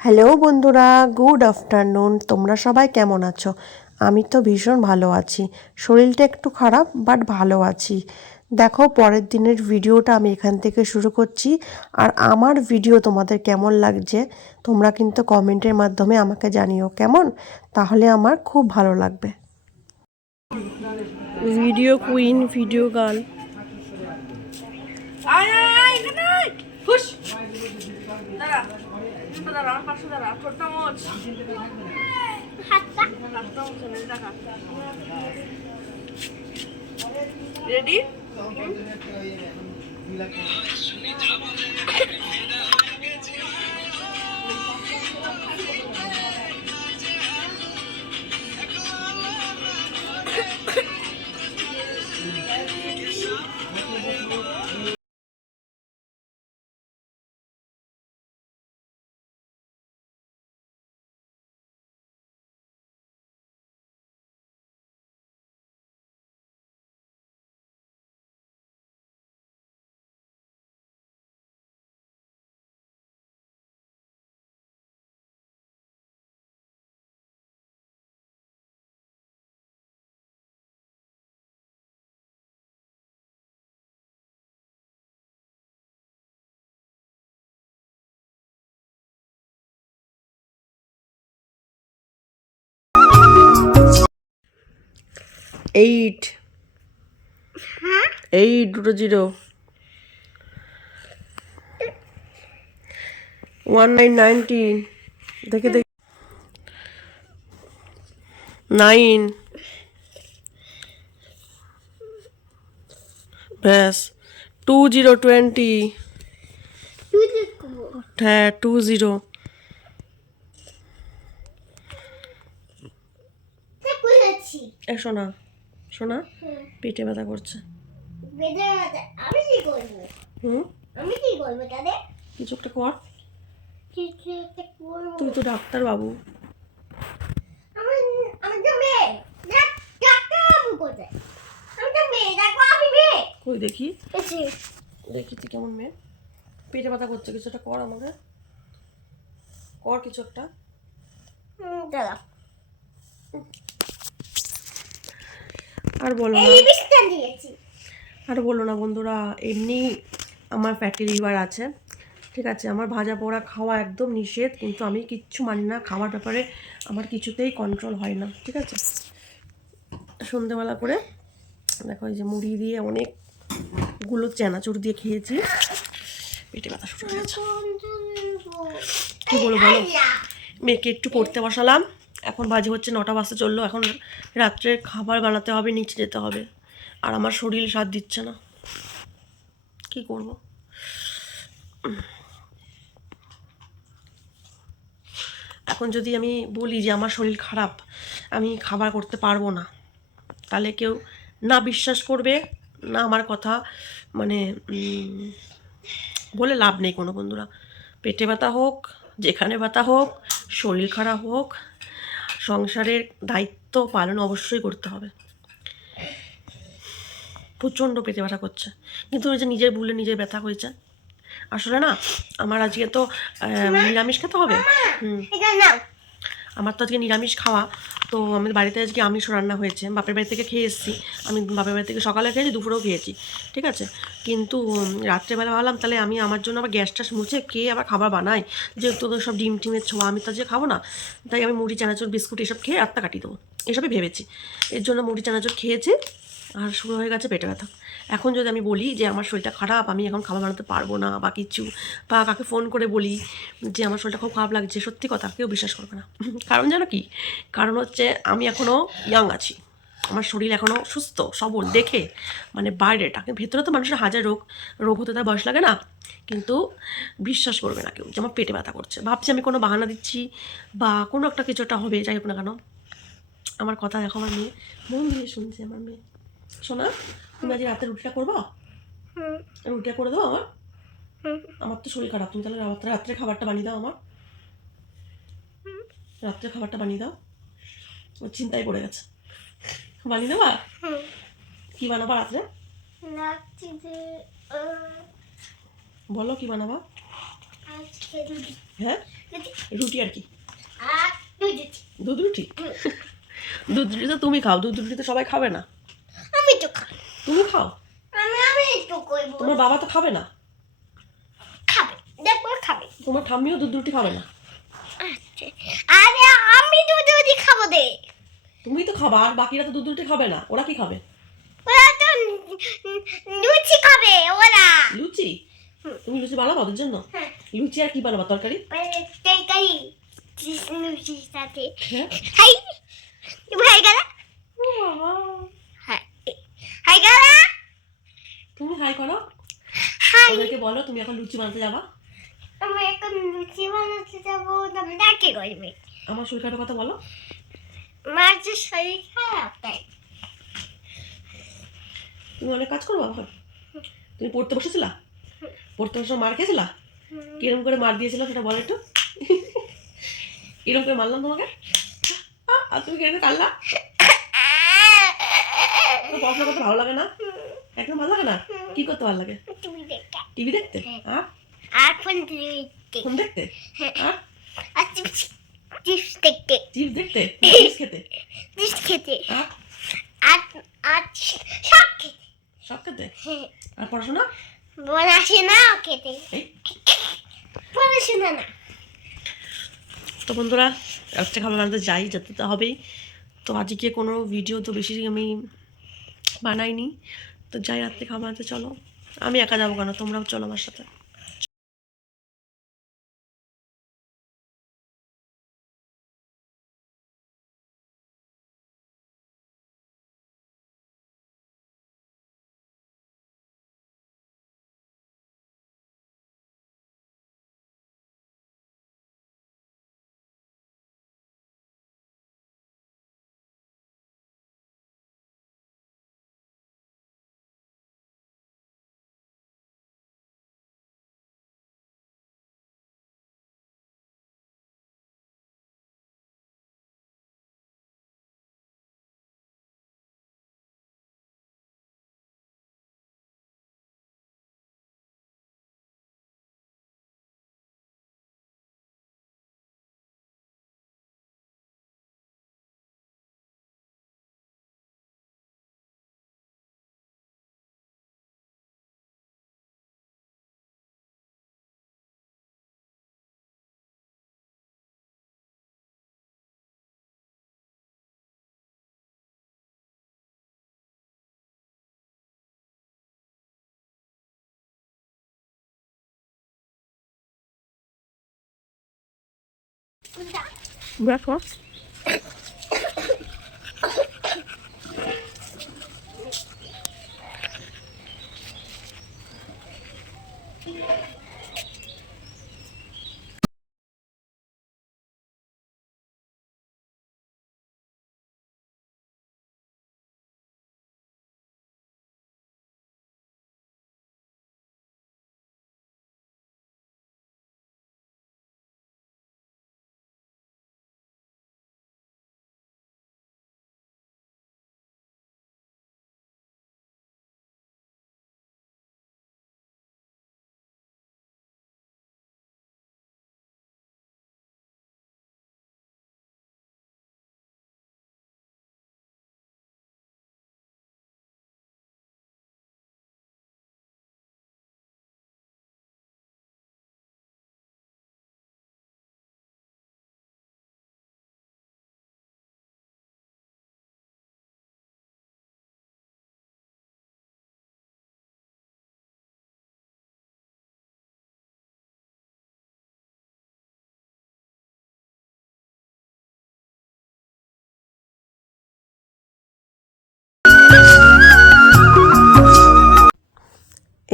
Hello বন্ধুরা, good afternoon. তোমরা সবাই কেমন আছো? আমি তো ভীষণ ভালো আছি। শরীরটা একটু খারাপ, বাট ভালো আছি। দেখো, পরের দিনের ভিডিওটা আমি এখান থেকে শুরু করছি। আর আমার ভিডিও তোমাদের কেমন লাগছে তোমরা কিন্তু কমেন্টের মাধ্যমে আমাকে জানিও, কেমন? তাহলে আমার খুব ভালো লাগবে। Video queen, video girl. Ready? Eight, 8 0 1919। দেখে দেখে 9। ব্যাস 2020। হ্যাঁ, 20। শোনা শোনা, পেটে ব্যথা করছে। আমি কি করবো? হুম, আমি কি করবো তাদের? কিছু একটা কর। কিছু একটা করবো। তুই তো ডাক্তার বাবু। আমি আমি তো মেয়ে। ডাক্তার বাবু কোথায়? আমি তো মেয়ে, দেখো আমি মেয়ে। কই দেখি, এসে দেখি তুই কেমন মেয়ে। পেটে ব্যথা করছে, কিছু একটা কর আমাকে। কর কিছু একটা। দাঁড়া। আর বলো না, এই বিস্তার দিয়েছি। আর বলো না বন্ধুরা, এমনি আমার ফ্যাটি লিভার আছে, ঠিক আছে। আমার ভাজা পোড়া খাওয়া একদম নিষেধ, কিন্তু আমি কিচ্ছু মানি না খাওয়ার ব্যাপারে। আমার কিছুতেই কন্ট্রোল হয় না, ঠিক আছে। সন্ধেবেলা করে দেখো, এই যে মুড়ি দিয়ে অনেকগুলো চানাচুর দিয়ে খেয়েছি, পেটে ব্যথা শুরু হয়ে গেছে। কী বলো বলো। মেয়েকে একটু পড়তে বসালাম, এখন বাজে হচ্ছে 9টা বাজতে চললো। এখন রাত্রে খাবার বানাতে হবে, নিচে যেতে হবে। আর আমার শরীর সাথ দিচ্ছে না, কি করব। এখন যদি আমি বলি যে আমার শরীর খারাপ, আমি খাবার করতে পারবো না, তাহলে কেউ না বিশ্বাস করবে, না আমার কথা মানে বলে লাভ নেই কোনো বন্ধুরা। পেটে ব্যথা হোক, যেখানে ব্যথা হোক, শরীর খারাপ হোক, সংসারের দায়িত্ব পালন অবশ্যই করতে হবে। প্রচণ্ড পেটে ব্যথা করছে, কিন্তু ওই যে নিজের ভুলে নিজের ব্যথা হয়েছে। আসলে না, আমার আজকে তো নিরামিষ খেতে হবে। আমার তো আজকে নিরামিষ খাওয়া। তো আমাদের বাড়িতে আজকে আমিষ রান্না হয়েছে, বাপের বাড়ি থেকে খেয়ে এসেছি। আমি বাপের বাড়ি থেকে সকালে খেয়েছি, দুপুরেও খেয়েছি, ঠিক আছে। কিন্তু রাত্রেবেলা ভাবলাম তাহলে আমি আমার জন্য আবার গ্যাস ট্যাস মুছে খেয়ে আবার খাবার বানাই, যেহেতু তো সব ডিম টিমের ছোঁয়া, আমি তো আজকে খাবো না। তাই আমি মুড়ি চানাচুর বিস্কুট এসব খেয়ে রাতটা কাটিয়ে দেবো, এসবই ভেবেছি। এর জন্য মুড়ি চানাচুর খেয়েছি, আর শুরু হয়ে গেছে পেটে ব্যথা। এখন যদি আমি বলি যে আমার শরীরটা খারাপ, আমি এখন খাবার বানাতে পারবো না বা কিছু, বা কাকে ফোন করে বলি যে আমার শরীরটা খুব খারাপ লাগছে, সত্যি কথা কেউ বিশ্বাস করবে না। কারণ জানো কি? কারণ হচ্ছে আমি এখনও ইয়াং আছি, আমার শরীর এখনও সুস্থ সবল দেখে, মানে বাইরেটা, কিন্তু ভেতরে তো মানুষের হাজার রোগ, রোগ হতে তার বয়স লাগে না। কিন্তু বিশ্বাস করবে না কেউ যে আমার পেটে ব্যথা করছে, ভাবছি আমি কোনো বাহানা দিচ্ছি বা কোনো একটা কিছু একটা হবে, যাই হোক না কেন। আমার কথা দেখো, আমার মেয়ে মন দিয়ে শুনছে। আমার মেয়ে, শোনা, তুমি আজ রাতে রুটিটা করবো? রুটিটা করে দাও আমার। আমার তো শরীর খারাপ, তুমি তাহলে রাত্রে খাবারটা বানিয়ে দাও আমার। রাত্রে খাবারটা বানিয়ে দাও, ও চিন্তায় পড়ে গেছে। বানিয়ে দেবা? কি বানাবা রাত্রে? বলো কি বানাবা? হ্যাঁ, রুটি আর কি? আর দুধ। দুধ রুটি? দুধ রুটি তো তুমি খাও, দুধ রুটি তো সবাই খাবে না। আমি তো খাই। তুমি খাও? আমি একটু করবো। তোমার বাবা তো খাবে না। খাবে, দেখো খাবে। তোমার ঠাম্মিও দুধ রুটি খাবে না। আচ্ছা, আরে আমি দুধ রুটি খাবো দে। তুমি তো খাবা, আর বাকিরা তো দুধ রুটি খাবে না। ওরা কি খাবে? ওরা তো লুচি খাবে ওরা। লুচি? তুমি লুচি বানাবো ওদের জন্য? হ্যাঁ। লুচি আর কি বানাবো, তরকারি? তরকারি লুচির সাথে। হ্যাঁ। হাই তুমি হাই গেলা? হাই গেলা? তুমি হাই করো। হাই। ওদেরকে বলো তুমি এখন লুচি বানাতে যাবা। আমি এখন লুচি বানাতে যাবো, তুমি ডাকে করবে। আমার শরীর খারাপের কথা বলো। মার যে শরীর খারাপ তাই। তুমি অনেক কাজ করবো এখন। তুমি পড়তে বসেছিলা? পড়তে বসে মার খেয়েছিলা? কিরম করে মার দিয়েছিল সেটা বলো একটু। এরকম করে মারলাম তোমাকে, আর তুমি কিরকম কাল্লা? তো পড়াশোনা করতে ভালো লাগে না? একদম ভালো লাগে না? কি করতে ভালো লাগে? তুমি দেখতে। টিভি দেখতে? আর আর ফোন দেখতে। ফোন দেখতে? আর আর চিপস দেখতে। চিপস দেখতে? চিপস খেতে? চিপস খেতে। আর আর আর সব খেতে। সব খেতে? আর পড়াশোনা? পড়াশোনা খেতে। এই পড়াশোনা না। তো বন্ধুরা, রাত্রে খাবার বানাতে যাই, যেতে তো হবেই। তো আজকে কোনো ভিডিও তো বেশি আমি বানাইনি। তো যাই রাত্রে খাবার বানাতে। চলো, আমি একা যাবো কেন, তোমরাও চলো আমার সাথে। দেখো,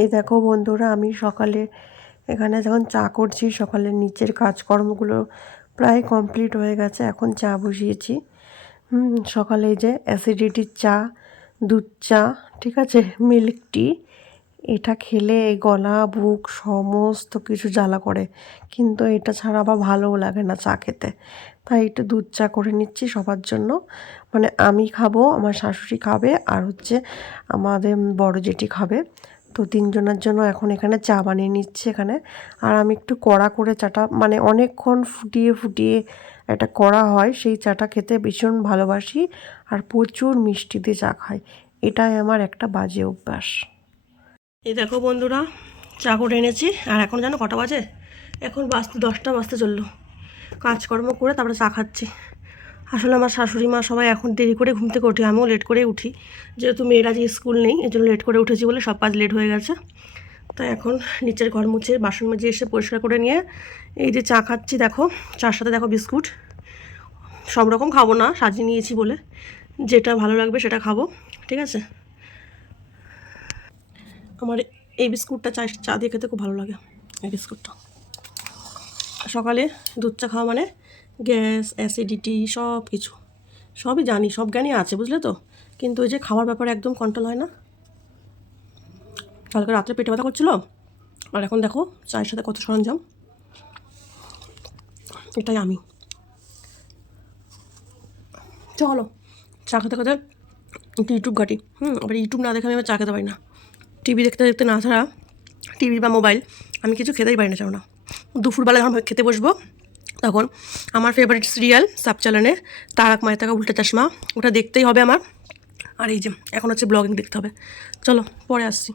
এই দেখো বন্ধুরা, আমি সকালে এখানে যখন চা করছি, সকালের নিচের কাজকর্মগুলো প্রায় কমপ্লিট হয়ে গেছে। এখন চা বসিয়েছি। সকালে এই যে অ্যাসিডিটির চা, দুধ চা, ঠিক আছে, মিল্ক টি। এটা খেলে এই গলা বুক সমস্ত কিছু জ্বালা করে, কিন্তু এটা ছাড়া আবার ভালোও লাগে না চা খেতে। তাই একটু দুধ চা করে নিচ্ছি সবার জন্য। মানে আমি খাবো, আমার শাশুড়ি খাবে, আর হচ্ছে আমাদের বড় জেঠি খাবে। তো 3 জনের জন্য এখন এখানে চা বানিয়ে নিচ্ছি এখানে। আর আমি একটু কড়া করে চাটা, মানে অনেকক্ষণ ফুটিয়ে ফুটিয়ে একটা কড়া হয়, সেই চাটা খেতে ভীষণ ভালোবাসি। আর প্রচুর মিষ্টি দিয়ে চা খাই, এটাই আমার একটা বাজে অভ্যাস। এই দেখো বন্ধুরা, চা করে এনেছি। আর এখন জানো কটা বাজে? এখন 10টা বাজতে চললো। কাজকর্ম করে তারপরে চা খাচ্ছি। আসলে আমার শাশুড়ি মা সবাই এখন দেরি করে ঘুম থেকে ওঠে, আমিও লেট করে উঠি, যেহেতু মেয়েরা যে স্কুল নেই এই জন্য লেট করে উঠেছি বলে সব কাজ লেট হয়ে গেছে। তাই এখন নিচের ঘর মুছে বাসন মেজে এসে পরিষ্কার করে নিয়ে এই যে চা খাচ্ছি। দেখো চার সাথে দেখো বিস্কুট, সব রকম খাবো না, সাজিয়ে নিয়েছি বলে, যেটা ভালো লাগবে সেটা খাবো, ঠিক আছে। আমার এই বিস্কুটটা চা দিয়ে খেতে খুব ভালো লাগে। এই বিস্কুটটা সকালে দুধ চা খাওয়া মানে গ্যাস, অ্যাসিডিটি, সব কিছু, সবই জানি, সব জ্ঞানই আছে, বুঝলে তো। কিন্তু ওই যে খাওয়ার ব্যাপারে একদম কন্ট্রোল হয় না। কালকে রাত্রে পেটে ব্যথা করছিল, আর এখন দেখো চায়ের সাথে কত সরঞ্জাম। এটাই আমি। চলো চা খেতে খেতে একটু ইউটিউব ঘাটি। আবার ইউটিউব না দেখে আমি আবার চা খেতে পারি না। টিভি দেখতে দেখতে না ছাড়া, টিভি বা মোবাইল, আমি কিছু খেতেই পারি না, চাও না। দুপুরবেলা যখন খেতে বসবো তখন আমার ফেভারিট সিরিয়াল সাব চ্যানেলে তারক মেহতা কা উল্টা চশমা, ওটা দেখতেই হবে আমার। আর এই যে এখন হচ্ছে ব্লগিং দেখতে হবে। চলো পরে আসছি।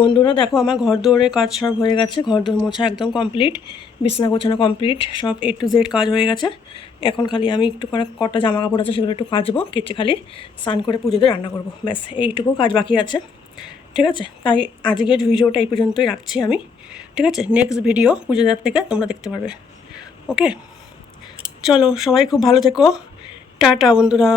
বন্ধুরা দেখো, আমার ঘর দৌড়ের কাজ সব হয়ে গেছে, ঘর দৌড় মোছা একদম কমপ্লিট, বিছানা গোছানো কমপ্লিট, সব A to Z কাজ হয়ে গেছে। এখন খালি আমি একটু করে কটা জামা কাপড় আছে সেগুলো একটু কাচবো, কেচে খালি স্নান করে পুজো দিয়ে রান্না করবো, ব্যাস এইটুকু কাজ বাকি আছে, ঠিক আছে। তাই আজকের ভিডিওটা এই পর্যন্তই রাখছি আমি, ঠিক আছে। নেক্সট ভিডিও পুজো দেওয়ার থেকে তোমরা দেখতে পারবে, ওকে। চলো সবাই খুব ভালো থেকো, টাটা বন্ধুরা।